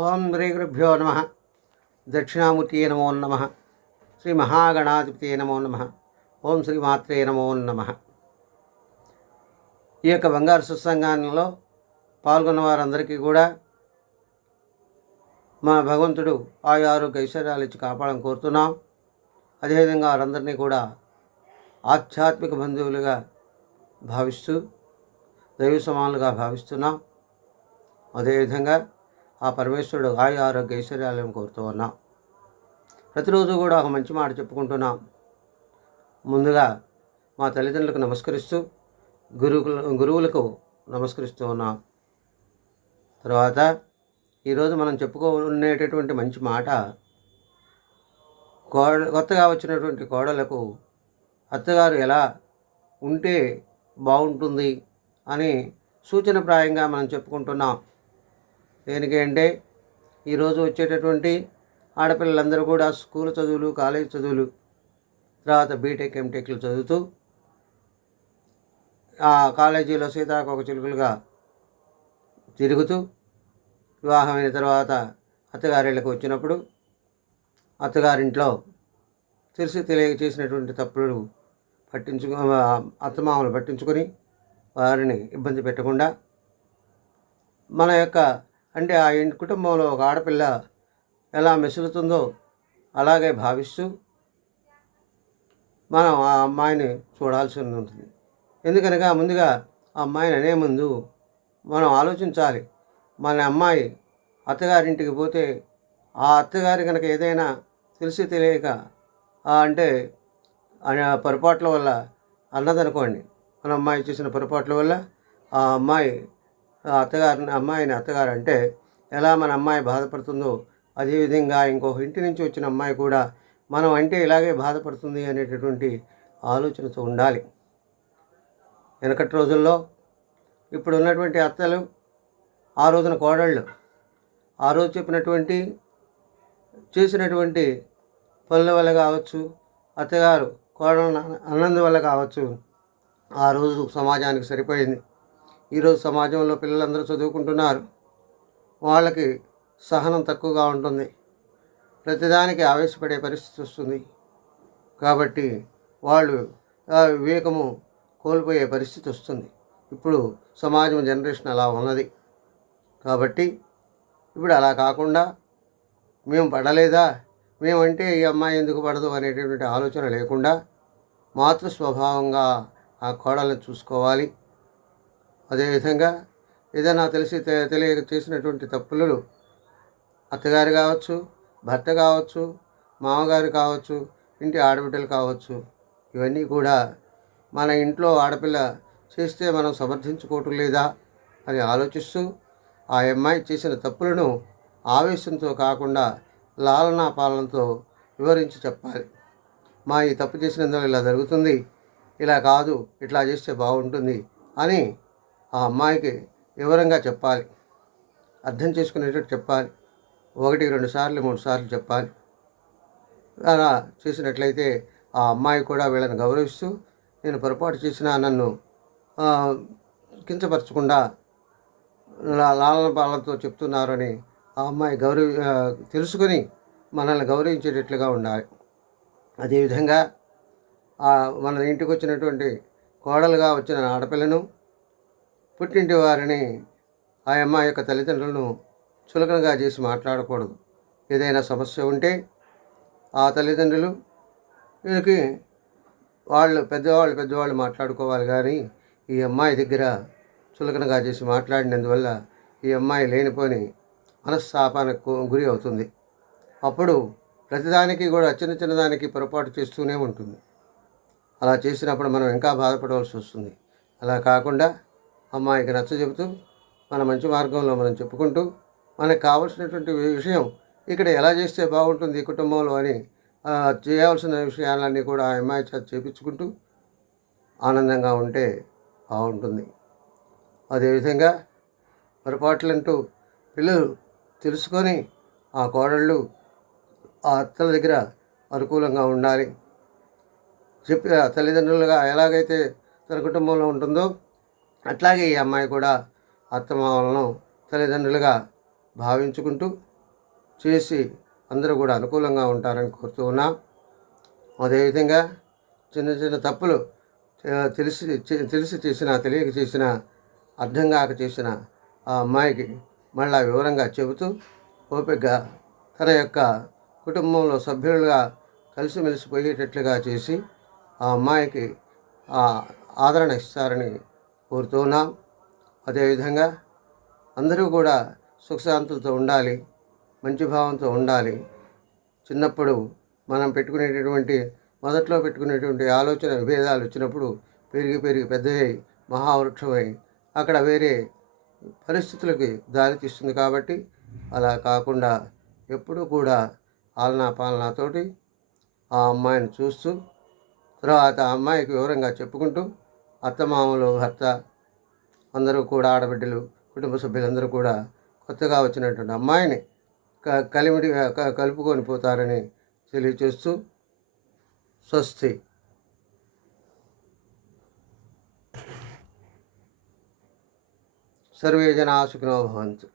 ఓం శ్రీ గురుభ్యో నమ. దక్షిణామూర్తియే నమో నమ. శ్రీ మహాగణాధిపతియే నమో నమ. ఓం శ్రీ మాత్రే నమో నమ. ఈ యొక్క బంగారు సత్సంగాలలో పాల్గొన్న వారందరికీ కూడా మా భగవంతుడు ఆయు ఆరోగ్య ఐశ్వర్యాలు ఇచ్చి కాపాడని కోరుతున్నాం. అదేవిధంగా వారందరినీ కూడా ఆధ్యాత్మిక బంధువులుగా భావిస్తూ దైవ సమానులుగా భావిస్తున్నాం. అదేవిధంగా ఆ పరమేశ్వరుడు ఆయు ఆరోగ్య ఐశ్వర్యాలను కోరుతూ ఉన్నాం. ప్రతిరోజు కూడా ఒక మంచి మాట చెప్పుకుంటున్నాం. ముందుగా మా తల్లిదండ్రులకు నమస్కరిస్తూ గురువులకు నమస్కరిస్తూ ఉన్నాం. తర్వాత ఈరోజు మనం చెప్పుకునేటటువంటి మంచి మాట, కొత్తగా వచ్చినటువంటి కోడలకు అత్తగారు ఎలా ఉంటే బాగుంటుంది అని సూచనప్రాయంగా మనం చెప్పుకుంటున్నాం. దేనికి అంటే ఈరోజు వచ్చేటటువంటి ఆడపిల్లలందరూ కూడా స్కూల్ చదువులు, కాలేజ్ చదువులు, తర్వాత బీటెక్, ఎంటెక్లు చదువుతూ ఆ కాలేజీలో సీతాకోక చిలుకలుగా తిరుగుతూ వివాహమైన తర్వాత అత్తగారిళ్ళకి వచ్చినప్పుడు అత్తగారింట్లో తెలిసి తెలియక చేసినటువంటి తప్పులు అత్తమామలు పట్టించుకొని వారిని ఇబ్బంది పెట్టకుండా మన యొక్క అంటే ఆ ఇంటి కుటుంబంలో ఒక ఆడపిల్ల ఎలా మెసులుతుందో అలాగే భావిస్తూ మనం ఆ అమ్మాయిని చూడాల్సి ఉంటుంది. ఎందుకనగా ముందుగా ఆ అమ్మాయిని అనే ముందు మనం ఆలోచించాలి. మన అమ్మాయి అత్తగారింటికి పోతే ఆ అత్తగారి కనుక ఏదైనా తెలిసి తెలియక అంటే పొరపాట్ల వల్ల అన్నదనుకోండి, మన అమ్మాయి చేసిన పొరపాట్ల వల్ల ఆ అమ్మాయిని అత్తగారు అంటే ఎలా మన అమ్మాయి బాధపడుతుందో అదేవిధంగా ఇంకొక ఇంటి నుంచి వచ్చిన అమ్మాయి కూడా మనం అంటే ఇలాగే బాధపడుతుంది అనేటటువంటి ఆలోచనతో ఉండాలి. వెనకటి రోజుల్లో ఇప్పుడు ఉన్నటువంటి అత్తలు ఆ రోజున కోడళ్ళు ఆ రోజు చెప్పినటువంటి చేసినటువంటి పనుల వల్ల కావచ్చు, అత్తగారు కోడలు అన్నందు వల్ల కావచ్చు, ఆ రోజు సమాజానికి సరిపోయింది. ఈరోజు సమాజంలో పిల్లలందరూ చదువుకుంటున్నారు. వాళ్ళకి సహనం తక్కువగా ఉంటుంది. ప్రతిదానికి ఆవేశపడే పరిస్థితి వస్తుంది. కాబట్టి వాళ్ళు వివేకము కోల్పోయే పరిస్థితి వస్తుంది. ఇప్పుడు సమాజం జనరేషన్ అలా ఉన్నది. కాబట్టి ఇప్పుడు అలా కాకుండా మేము పడలేదా, మేమంటే ఈ అమ్మాయి ఎందుకు పడదు అనేటటువంటి ఆలోచన లేకుండా మాతృ స్వభావంగా ఆ కోడలను చూసుకోవాలి. అదేవిధంగా ఏదైనా తెలియక చేసినటువంటి తప్పులు అత్తగారు కావచ్చు, భర్త కావచ్చు, మామగారు కావచ్చు, ఇంటి ఆడబిడ్డలు కావచ్చు, ఇవన్నీ కూడా మన ఇంట్లో ఆడపిల్ల చేస్తే మనం సమర్థించుకోవటం లేదా అని ఆలోచిస్తూ ఆ అమ్మాయి చేసిన తప్పులను ఆవేశంతో కాకుండా లాలనా పాలనతో వివరించి చెప్పాలి. మా ఈ తప్పు చేసినందువల్ల ఇలా జరుగుతుంది, ఇలా కాదు, ఇట్లా చేస్తే బాగుంటుంది అని ఆ అమ్మాయికి వివరంగా చెప్పాలి. అర్థం చేసుకునేటట్టు చెప్పాలి. 1, 2 సార్లు 3 సార్లు చెప్పాలి. అలా చేసినట్లయితే ఆ అమ్మాయి కూడా వీళ్ళని గౌరవిస్తూ నేను పొరపాటు చేసినా నన్ను కించపరచకుండా లాలన పాలనతో చెప్తున్నారని ఆ అమ్మాయి తెలుసుకొని మనల్ని గౌరవించేటట్లుగా ఉండాలి. అదేవిధంగా మన ఇంటికి వచ్చినటువంటి కోడలుగా వచ్చిన ఆడపిల్లను, పుట్టింటి వారిని, ఆ అమ్మాయి యొక్క తల్లిదండ్రులను చులకనగా చేసి మాట్లాడకూడదు. ఏదైనా సమస్య ఉంటే ఆ తల్లిదండ్రులు వీళ్ళకి పెద్దవాళ్ళు మాట్లాడుకోవాలి. కానీ ఈ అమ్మాయి దగ్గర చులకనగా చేసి మాట్లాడినందువల్ల ఈ అమ్మాయి లేనిపోని మనస్తాపానికి గురి అవుతుంది. అప్పుడు ప్రతిదానికి కూడా చిన్న దానికి పొరపాటు చేస్తూనే ఉంటుంది. అలా చేసినప్పుడు మనం ఇంకా బాధపడవలసి వస్తుంది. అలా కాకుండా అమ్మాయికి నచ్చచెబుతూ మన మంచి మార్గంలో మనం చెప్పుకుంటూ మనకు కావలసినటువంటి విషయం ఇక్కడ ఎలా చేస్తే బాగుంటుంది ఈ కుటుంబంలో అని చేయవలసిన విషయాలన్నీ కూడా ఆ అమ్మాయి చేత చేపించుకుంటూ ఆనందంగా ఉంటే బాగుంటుంది. అదేవిధంగా పొరపాట్లంటూ పిల్లలు తెలుసుకొని ఆ కోడళ్ళు ఆ అత్తల దగ్గర అనుకూలంగా ఉండాలి. తల్లిదండ్రులుగా ఎలాగైతే తన కుటుంబంలో ఉంటుందో అట్లాగే ఈ అమ్మాయి కూడా అత్తమామలను తల్లిదండ్రులుగా భావించుకుంటూ చేసి అందరూ కూడా అనుకూలంగా ఉంటారని కోరుతూ ఉన్నాం. అదేవిధంగా చిన్న చిన్న తప్పులు తెలిసి చేసినా తెలియక చేసినా అర్థం కాక చేసిన ఆ అమ్మాయికి మళ్ళా వివరంగా చెబుతూ ఓపికగా తన యొక్క కుటుంబంలో సభ్యులుగా కలిసిమెలిసిపోయేటట్లుగా చేసి ఆ అమ్మాయికి ఆదరణ ఇస్తారని కోరుతున్నాం. అదేవిధంగా అందరూ కూడా సుఖశాంతులతో ఉండాలి, మంచి భావంతో ఉండాలి. చిన్నప్పుడు మనం మొదట్లో పెట్టుకునేటువంటి ఆలోచన విభేదాలు వచ్చినప్పుడు పెరిగి పెద్దయ్యి మహావృక్షమై అక్కడ వేరే పరిస్థితులకి దారితీస్తుంది. కాబట్టి అలా కాకుండా ఎప్పుడూ కూడా ఆలనా పాలనాతోటి ఆ అమ్మాయిని చూస్తూ తర్వాత ఆ అమ్మాయికి వివరంగా చెప్పుకుంటూ అత్తమామలు, భర్త అందరూ కూడా, ఆడబిడ్డలు, కుటుంబ సభ్యులందరూ కూడా కొత్తగా వచ్చినటువంటి అమ్మాయిని కలిమిడిగా కలుపుకొని పోతారని తెలియచేస్తూ స్వస్తి. సర్వే జనా సుఖినో భవంతు.